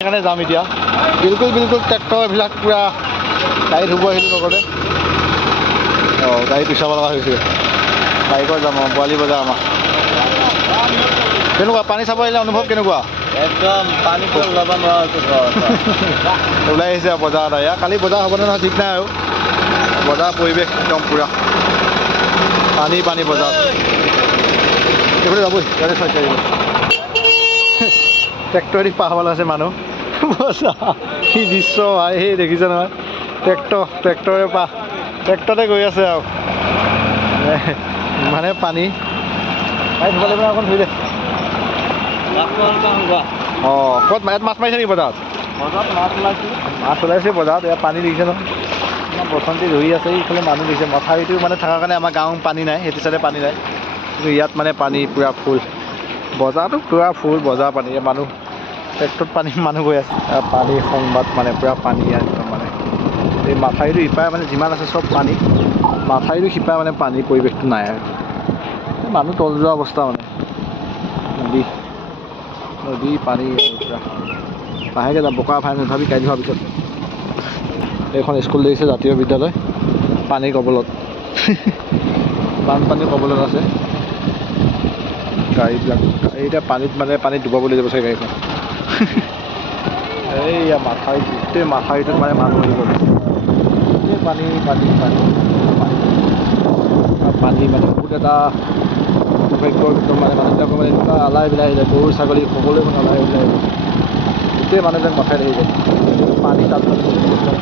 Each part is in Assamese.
সেইকাৰণে যাম এতিয়া বিলকুল ট্ৰেক্টৰ এইবিলাক পূৰা গাড়ীত শুব আহিলোঁ লগতে গাড়ী পিছাব লগা হৈছে বাইকত যাম পোৱালি বজাৰ আমাৰ কেনেকুৱা পানী চাব আহিলে অনুভৱ কেনেকুৱা একদম পানীটো ওলাব নোৱাৰা হৈছোঁ ওলাই আহিছে বজাৰ এটা ইয়াৰ কালি বজাৰ হ'বনে নহয় ঠিক নাই আৰু বজাৰ পৰিৱেশ একদম পূৰা পানী বজাৰ এইফালে যাবই ইয়াতে চাই আহিব ট্ৰেক্টৰেদি পাৰ হ'ব আছে মানুহ সি দৃশ্য ভাই সেই দেখিছে নহয় ট্ৰেক্টৰতে গৈ আছে আৰু মানে পানী ধুব লাগিব অকণ ধুই দে ক'ত ইয়াত মাছ মাৰিছে নেকি বজাৰত মাছ ওলাইছে বজাৰত ইয়াত পানী দেখিছে নহয় ইমান বসন্তী ধৰি আছে এইফালে মানুহ দেখিছে মথাউৰিটো মানে থকাৰ কাৰণে আমাৰ গাঁৱত পানী নাই সেইটো চাইডে পানী নাই কিন্তু ইয়াত মানে পানী পূৰা ফুল বজাৰটো পূৰা ফুল বজাৰ পানী মানুহ ট্ৰেক্টৰত পানী মানুহ গৈ আছে পানী সংবাদ মানে পূৰা পানী একদম মানে এই মাথাউৰিটো সিপাৰে মানে যিমান আছে চব পানী মাথাউৰিটো সিপাৰে মানে পানী পৰিৱেশটো নাই আৰু মানুহ তল যোৱা অৱস্থা মানে নদী পানী পূৰা লাহেকৈ যাম বোকা ফাইন তথাপি কাইলৈ হোৱাৰ পিছত এইখন স্কুল দেখিছে জাতীয় বিদ্যালয় পানী কবলত বানপানী কবলত আছে গাড়ীবিলাক এতিয়া পানীত ডুবাব লৈ যাব চাগে গাড়ীখন এইয়া গোটেই মাথাউৰিটোত মানে মানুহ আহি গ'ল গোটেই পানী মানে বহুত এটা দুৰ্ভাগ্যৰ ভিতৰত মানে মানুহবিলাকৰ মানে এনেকুৱা আলাই বিলাই আহিলে গৰু ছাগলী সকলোৱে মানে আলাই বিলাই আহিলে গোটেই মানুহবিলাক মাথাউৰিত আহি গ'ল পানী তাত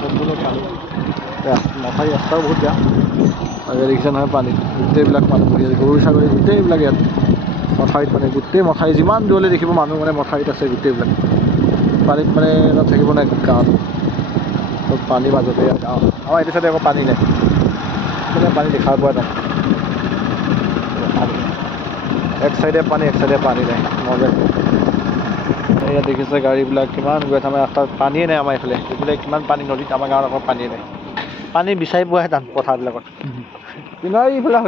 সম্পূৰ্ণ পানী মথাউৰি ৰাস্তাও বহুত বেয়া আৰু দেখিছে নহয় পানী গোটেইবিলাক মানুহ বহি আছে গৰু ছাগলী গোটেইবিলাক ইয়াত মথাউৰিত মানে গোটেই মথাউৰি যিমান দূৰলৈ দেখিব মানুহ মানে মথাউৰিত আছে গোটেইবিলাক পানীত মানে থাকিব নাই গাঁৱত চব পানী মাজতে গাঁও আমাৰ এইটো চাইডে আকৌ পানী নাই মানে পানী দেখা পোৱা নাই এক চাইডে পানী নাই মজা ইয়াত দেখিছে গাড়ীবিলাক কিমান গৈ আছে আমাৰ ৰাস্তাত পানীয়ে নাই আমাৰ এইফালে এইফালে কিমান পানী নদীত আমাৰ গাঁৱত আকৌ পানীয়ে নাই পানী বিচাৰি পোৱাহে টান পথাৰবিলাকত কিন্তু এইফালে